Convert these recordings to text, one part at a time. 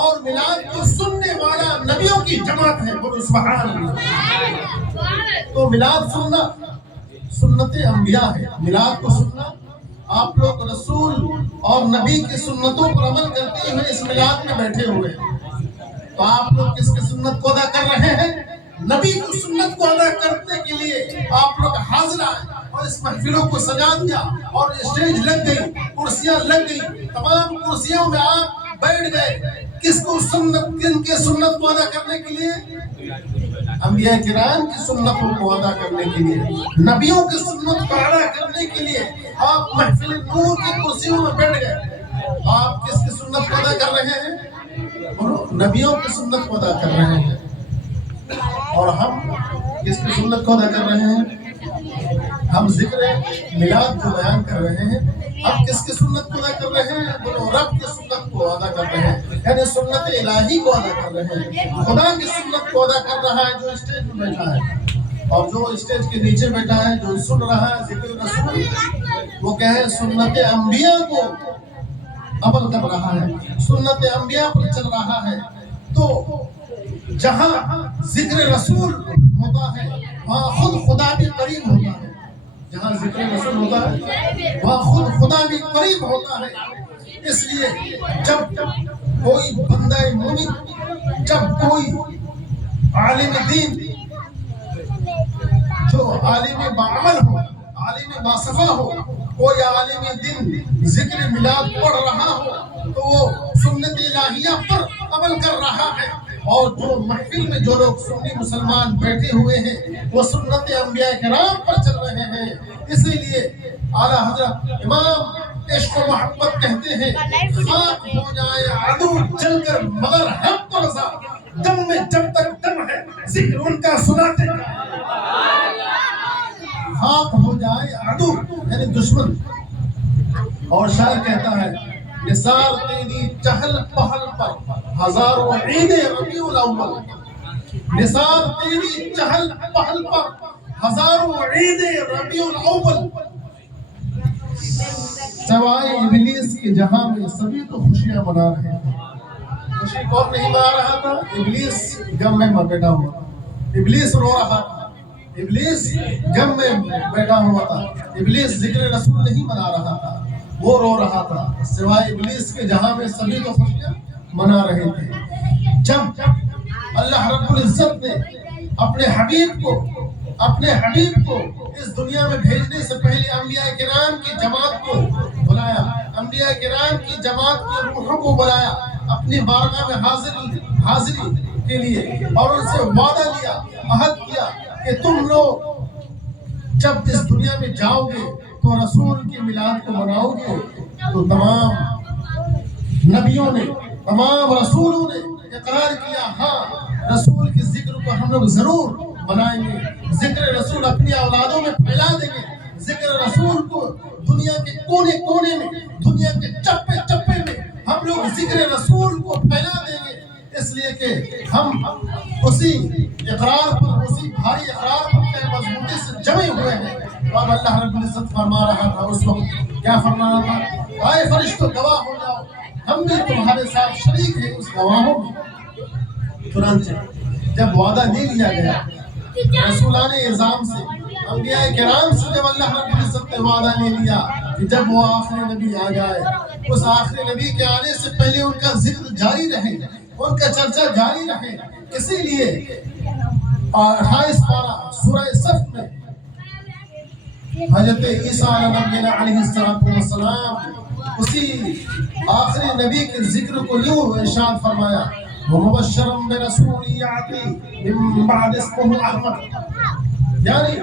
اور میلاد کو سننے والا نبیوں کی جماعت ہے. بولو سبحان اللہ. تو میلاد سننا سنت انبیاء ہے. میلاد کو سننا آپ لوگ رسول اور نبی کی سنتوں پر عمل کرتے ہوئے اس میلاد میں بیٹھے ہوئے ہیں. تو آپ لوگ کس کی سنت کو ادا کر رہے ہیں؟ نبی کی سنت کو ادا کرنے کے لیے آپ لوگ حاضر آئے اور اس محفلوں کو سجا دیا اور اسٹیج لگ گئی, کرسیاں لگ گئی, تمام کرسیوں میں آپ بیٹھ گئے. کس کو سنت, کن کے سنت کو ادا کرنے کے لیے؟ انبیاء کرام کی سنتوں کو ادا کرنے کے لیے, نبیوں کی سنت کو ادا کرنے کے لیے آپ محفل نور کی کرسیوں میں بیٹھ گئے. آپ کس کی سنت کو ادا کر رہے ہیں؟ نبیوں کی سنت کو ادا کر رہے ہیں. اور ہم کس کی سنت کو ادا کر رہے ہیں؟ ہم ذکر میلاد جو بیان کر رہے ہیں, ہم کس کی سنت کو ادا کر رہے ہیں؟ بولو رب کی سنت کو ادا کر رہے ہیں, یعنی سنت الہی کو ادا کر رہے ہیں. خدا کی سنت کو ادا کر رہا ہے جو اسٹیج میں بیٹھا ہے, اور جو اسٹیج کے نیچے بیٹھا ہے جو سن رہا ہے ذکر رسول, وہ کہے سنت انبیاء کو عمل کر رہا ہے, سنت انبیاء پر چل رہا ہے. تو جہاں ذکر رسول ہوتا ہے وہاں خود خدا بھی قریب ہوتا ہے. جہاں ذکر رسول ہوتا ہے وہاں خود خدا بھی قریب ہوتا ہے. اس لیے جب کوئی بندہ مومن, جب کوئی عالم دین جو عالم بعمل ہو, عالم باصفہ ہو, کوئی عالم دین ذکر میلاد پڑھ رہا ہو تو وہ سنت الہیہ پر عمل کر رہا ہے. اور جو محفل میں جو لوگ سنی مسلمان بیٹھے ہوئے ہیں وہ سنت انبیاء کرام پر چل رہے ہیں. اسی لیے اعلیٰ حضرت امام عشق و محبت کہتے ہیں, خاک ہو جائے عدو جل کر مگر ہم تو رضا, دم میں جب تک دم ہے ذکر ان کا سناتے. خاک ہو جائے عدو یعنی دشمن. اور شاعر کہتا ہے نثار تیری چہل پہل پر ہزاروں عید ربیع الاول, نثار تیری چہل پہل پر ہزاروں عید ربیع الاول. سوائے ابلیس کے جہاں میں سبھی تو خوشیاں منا رہے تھے. خوشی کون نہیں منا رہا تھا؟ ابلیس غم میں بیٹھا ہوا تھا, ابلیس رو رہا تھا, ابلیس غم میں بیٹھا ہوا تھا, ابلیس ذکر رسول نہیں منا رہا تھا, وہ رو رہا تھا. سوائے ابلیس کے جہاں میں سبھی تو خوشیاں منا رہے تھے. جب اللہ رب العزت نے اپنے حبیب کو اس دنیا میں بھیجنے سے پہلے انبیاء کرام کی جماعت کو بلایا, انبیاء کرام کی جماعت کی روحوں کو بلایا اپنی بارگاہ میں حاضری کے لیے, اور ان سے وعدہ لیا, عہد کیا کہ تم لوگ جب اس دنیا میں جاؤ گے تو رسول کے میلاد کو مناؤ گے. تو تمام نبیوں نے, تمام رسولوں نے اقرار کیا, ہاں رسول کے ذکر کو ہم لوگ ضرور منائیں گے, ذکر رسول اپنی اولادوں میں پھیلا دیں گے, ذکر رسول کو دنیا کے کونے کونے میں, دنیا کے چپے چپے میں ہم لوگ ذکر رسول کو پھیلا دیں گے. اس لیے کہ ہم اسی اقرار پر, اسی بھاری اقرار پر مضبوطی سے جمے ہوئے ہیں. اب اللہ رب العزت فرما رہا تھا اس وقت, کیا فرما رہا تھا؟ آئے فرشتوں گواہ ہو جاؤ, ہم بھی تمہارے ساتھ شریک ہیں اس گواہوں میں. چنانچہ جب وعدہ لے لیا گیا رسولان اعظام سے, انبیاء کرام سے, جب اللہ رب العزت نے وعدہ لے لیا کہ جب وہ آخری نبی آ جائے, اس آخری نبی کے آنے سے پہلے ان کا ذکر جاری رہے, ان کا چرچا جاری رہے. اسی لیے 28 پارہ سورہ صف میں حضرت عیسیٰ علیہ السلام اسی آخری نبی کے ذکر کو یوں ارشاد فرمایا, وَمُبَشَّرًا بِرَسُولٍ يَأْتِي مِن بَعْدِهِ اسْمُهُ أَحْمَدُ, یعنی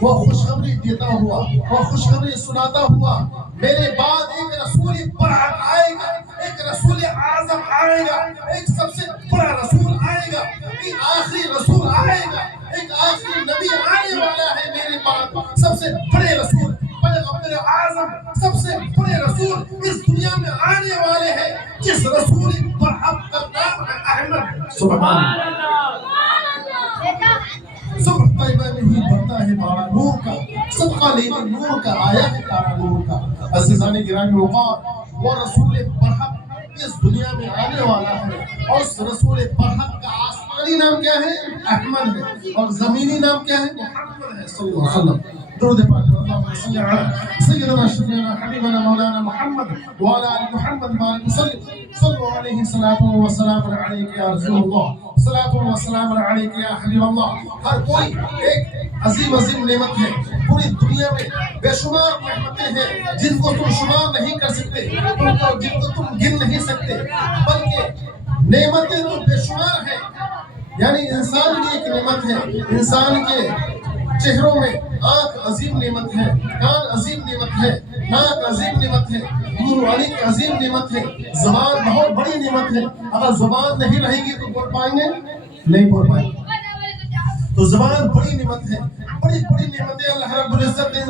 وہ خوشخبری دیتا ہوا, وہ خوشخبری سناتا ہوا, میرے بعد ایک رسول برحق آئے گا, ایک رسول اعظم آئے گا, ایک سب سے بڑا رسول آئے گا, ایک آخری رسول آئے گا, ایک آخری نبی آنے والا ہے میرے بعد, سب سے بڑے رسول, پیغمبر اعظم, سب سے بڑے رسول اس دنیا میں آنے والے ہیں, جس رسول برحق کا نام ہے احمد. سبحان اللہ. صبح طیبہ میں ہی بڑھتا ہے بارہ نور کا, صدقہ لینے نور کا آیا ہے تارا نور کا. عزیزان گرامی وقار, وہ رسول برحق اس دنیا میں آنے والا ہے، اور اس رسول برحق کا آسمانی نام کیا ہے؟ احمد ہے، اور زمینی نام کیا ہے؟ محمد ہے صلی اللہ علیہ وسلم۔ درود پاک اللهم صل على سيدنا شفيعنا حبيبنا مولانا محمد وعلى ال محمد بارك وسلم، صلوا عليه صلاة وسلام عليك يا رسول الله، صلاة وسلام عليك يا حبيب الله۔ ہر کوئی ایک عظیم نعمت ہے، پوری دنیا میں بے شمار نعمتیں ہیں جن کو تم شمار نہیں کر سکتے، جن کو تم گن نہیں سکتے، بلکہ نعمتیں تو بے شمار ہیں۔ یعنی انسان بھی ایک نعمت ہے، انسان کے چہروں میں آنکھ عظیم نعمت ہے، کان عظیم نعمت ہے، ناک عظیم نعمت ہے، منہ ایک عظیم نعمت ہے، زبان بہت بڑی نعمت ہے۔ اگر زبان نہیں رہے گی تو بول پائیں گے؟ نہیں بول پائیں گے۔ تو زبان بڑی نعمت ہے، بڑی بڑی نعمتیں اللہ رب العزت نے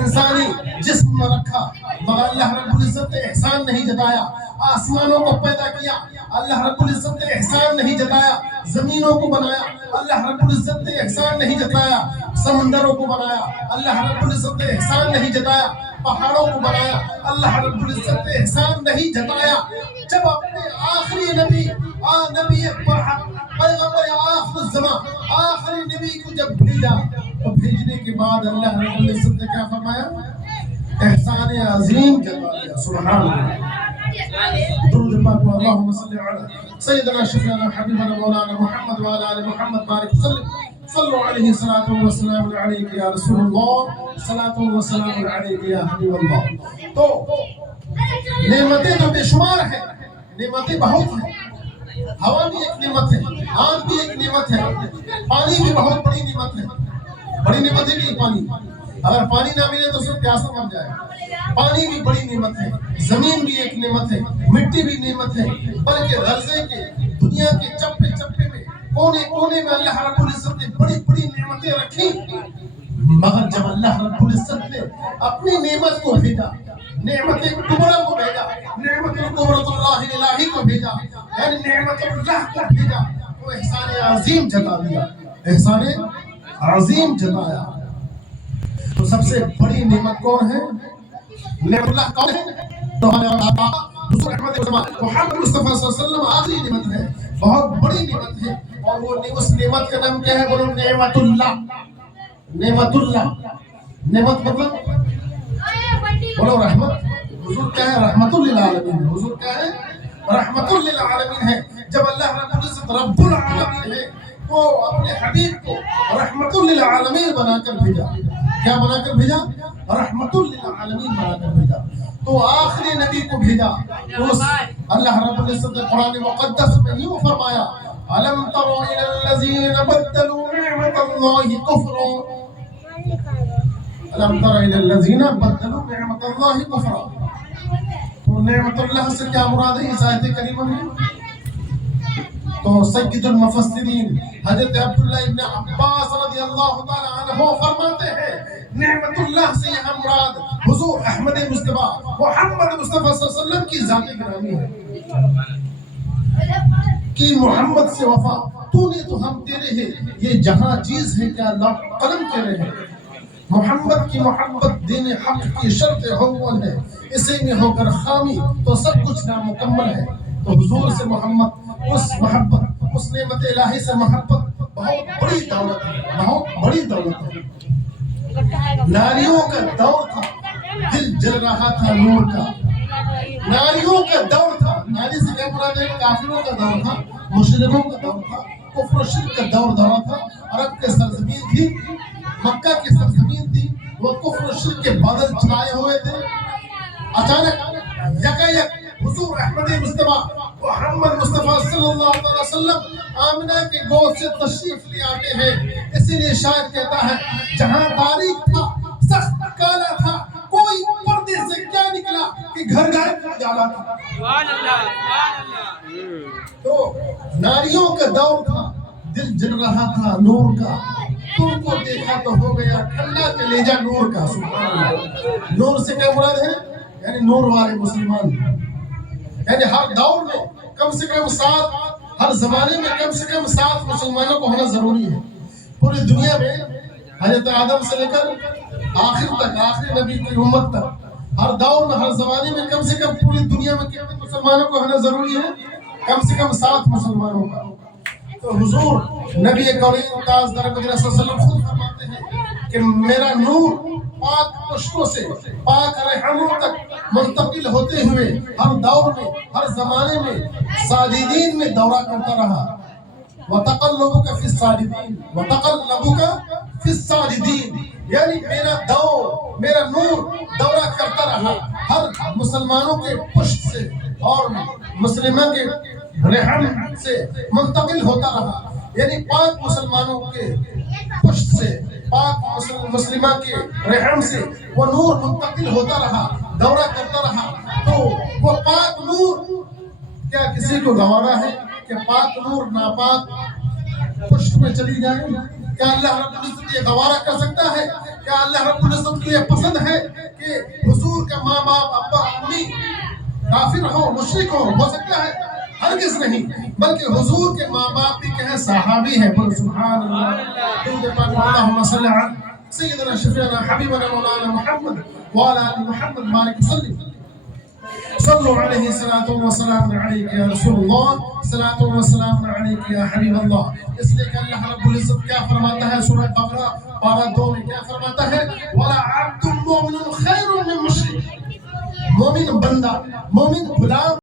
انسانی جسم میں رکھا، مگر اللہ رب العزت نے احسان نہیں جتایا۔ آسمانوں کو پیدا کیا، اللہ رب العزت نے احسان نہیں جتایا۔ زمینوں کو بنایا، اللہ رب العزت نے احسان نہیں جتایا۔ سمندروں کو بنایا، اللہ رب العزت نے احسان نہیں جتایا۔ پہاڑوں کو بنایا، اللہ رب العزت نے احسان نہیں جتایا۔ جب اپنے آخری نبی برحق پیغمبر آخر الزمان آخری نبی کو جب بھیجا، تو بھیجنے کے بعد اللہ رب العزت نے کیا فرمایا؟ احسان عظیم جتا دیا۔ سبحان اللہ۔ درود پاک اللهم صل على سيدنا شفيعنا حبيبنا مولانا محمد وعلى ال محمد بارك وسلم، صلوا عليه صلاة وسلام عليك يا رسول الله، صلاة وسلام عليك يا حبيب الله۔ تو نعمتیں تو بے شمار ہیں، نعمتیں بہت ہیں۔ ہوا بھی ایک نعمت ہے، آگ بھی ایک نعمت ہے، پانی بھی بہت بڑی نعمت ہے۔ بڑی نعمت ہے کہ پانی، اگر پانی نہ ملے تو سب پیاسا مر جائے۔ پانی بھی بڑی نعمت ہے، زمین بھی ایک نعمت ہے، مٹی بھی نعمت ہے، بلکہ غرضے کے دنیا کے چپے چپے میں کونے کونے میں اللہ رب العزت نے بڑی بڑی نعمتیں رکھی۔ مگر جب اللہ رب العزت نے اپنی نعمت کو بھیجا، نعمت کبریٰ کو بھیجا، نعمت الکبریٰ اللہ الہی کو بھیجا، یعنی نعمت اللہ کو بھیجا، تو احسان عظیم جتا دیا، احسان عظیم جتایا۔ تو سب سے بڑی نعمت کون ہے؟ نعمت اللہ کون ہے؟ تو حضور احمد محمد مصطفیٰ صلی اللہ علیہ وسلم آخری نعمت ہے، بہت بڑی نعمت ہے، اور وہ اس نعمت کا نام کیا ہے؟ بولو نعمت اللہ۔ نعمت اللہ، نعمت مطلب بولو رحمت۔ حضور کیا ہے؟ رحمت للعالمین۔ حضور کیا ہے؟ رحمت للعالمین ہے۔ جب اللہ رب العزت رب العالمین ہے، وہ اپنے حبیب کو رحمت للعالمین بنا کر بھیجا۔ کیا بنا کر بھیجا؟ رحمت للعالمین بنا کر بھیجا۔ تو آخری نبی کو بھیجا، تو اللہ رب العزت نے قرآن مقدس میں یوں فرمایا: أَلَمْ تَرَ إِلَى الَّذِينَ بَدَّلُوا نِعْمَةَ اللَّهِ كُفْرًا۔ أَلَمْ تَرَ إِلَى الَّذِينَ بَدَّلُوا نِعْمَةَ اللَّهِ كُفْرًا۔ تو نعمت اللہ سے کیا مراد ہے اس آیت کریمہ میں؟ تو سید المفسرین حضرت عبداللہ ابن عباس رضی اللہ تعالی عنہ فرماتے ہیں نعمت اللہ سے یہاں مراد حضور احمد مصطفیٰ محمد مصطفیٰ صلی اللہ علیہ وسلم کی ذات گرامی ہے کہ محمد سے وفا تو نے تو ہم تیرے ہیں، یہ جہاں چیز ہے کیا اللہ قلم تیرے ہیں۔ محمد کی محبت دین حق کی شرط اول ہے، اسی میں ہو کر خامی تو سب کچھ نامکمل ہے۔ تو حضور سے محمد اس محبت، اس نعمت الہی سے محبت بہت بڑی دولت ہے، بہت بڑی دولت ہے۔ ناریوں کا دور تھا، دل جل رہا تھا نور کا۔ ناریوں کا دور تھا، ناری سے کیا مراد ہے؟ کافروں کا دور تھا، مشرکوں کا دور تھا، کفر و شرک کا دور تھا۔ عرب کے سرزمین تھی، مکہ کی سرزمین تھی، وہ کفر و شرک کے بادل چھائے ہوئے تھے۔ اچانک یکایک حضور احمد مصطفیٰ محمد مصطفیٰ صلی اللہ علیہ وسلم آمنہ کے گود سے تشریف لے آتے ہیں۔ اسی لیے شاعر کہتا ہے جہاں تاریخ تھا، سخت کالا تھا، کوئی پردے سے کیا نکلا کہ گھر گھر اجالا تھا۔ سبحان اللہ، سبحان اللہ۔ تو ناریوں کا دور تھا، دل جل رہا تھا نور کا، تم کو دیکھا تو ہو گیا ٹھنڈا کلیجہ نور کا۔ سبحان اللہ۔ نور سے کیا مراد ہے؟ یعنی نور والے مسلمان، یعنی ہر دور میں کم سے کم 7، ہر زمانے میں کم سے کم 7 مسلمانوں کو ہونا ضروری ہے۔ پوری دنیا میں حضرت آدم سے لے کر آخر تک، آخری نبی کی امت تک ہر دور میں ہر زمانے میں کم سے کم پوری دنیا میں کتنے مسلمانوں کو ہونا ضروری ہے؟ کم سے کم 7 مسلمانوں کا۔ تو حضور نبی کریم تاجدار مدینہ صلی اللہ علیہ وسلم خود فرماتے ہیں کہ میرا نور پاک پشتوں سے پاک رحموں تک منتقل ہوتے ہوئے ہر دور میں ہر زمانے میں ساجدین میں دورہ کرتا رہا۔ وَتَقَلُّبُكَ فِي السَّاجِدِينَ وَتَقَلُّبُكَ فِي السَّاجِدِينَ، یعنی میرا نور دورہ کرتا رہا ہر مسلمانوں کے پشت سے اور مسلموں کے رحم سے منتقل ہوتا رہا، یعنی پاک مسلمانوں کے پشت سے پاک مسلمہ کے رحم سے وہ نور منتقل ہوتا رہا، دورہ کرتا رہا۔ تو وہ پاک نور کیا کسی کو گوارا ہے کہ پاک نور ناپاک پشت میں چلی جائے؟ کیا اللہ رب العزت یہ گوارا کر سکتا ہے؟ کیا اللہ رب العزت کو یہ پسند ہے کہ حضور کا ماں باپ ابا امی کافر ہو مشرک ہو سکتا ہے؟ ہرگز نہیں، بلکہ حضور کے ماں باپ بھی کہیں صحابی ہیں۔ بولو سبحان اللہ۔ درود پاک اللہم صلی علی سیدنا شفیعنا حبیبنا مولانا محمد وعلی آل محمد بارک وسلم۔ صلوا علیہ صلاۃ و سلام علیک یا رسول اللہ، صلاۃ و سلام علیک یا حبیب اللہ۔ اس لیے کہ اللہ رب العزت کیا فرماتا ہے سورہ بقرہ پارہ 2 میں کیا فرماتا ہے؟ وَلَعَبْدٌ مُّؤْمِنٌ خَيْرٌ مِّن مُّشْرِكٍ، مومن بندہ مومن غلام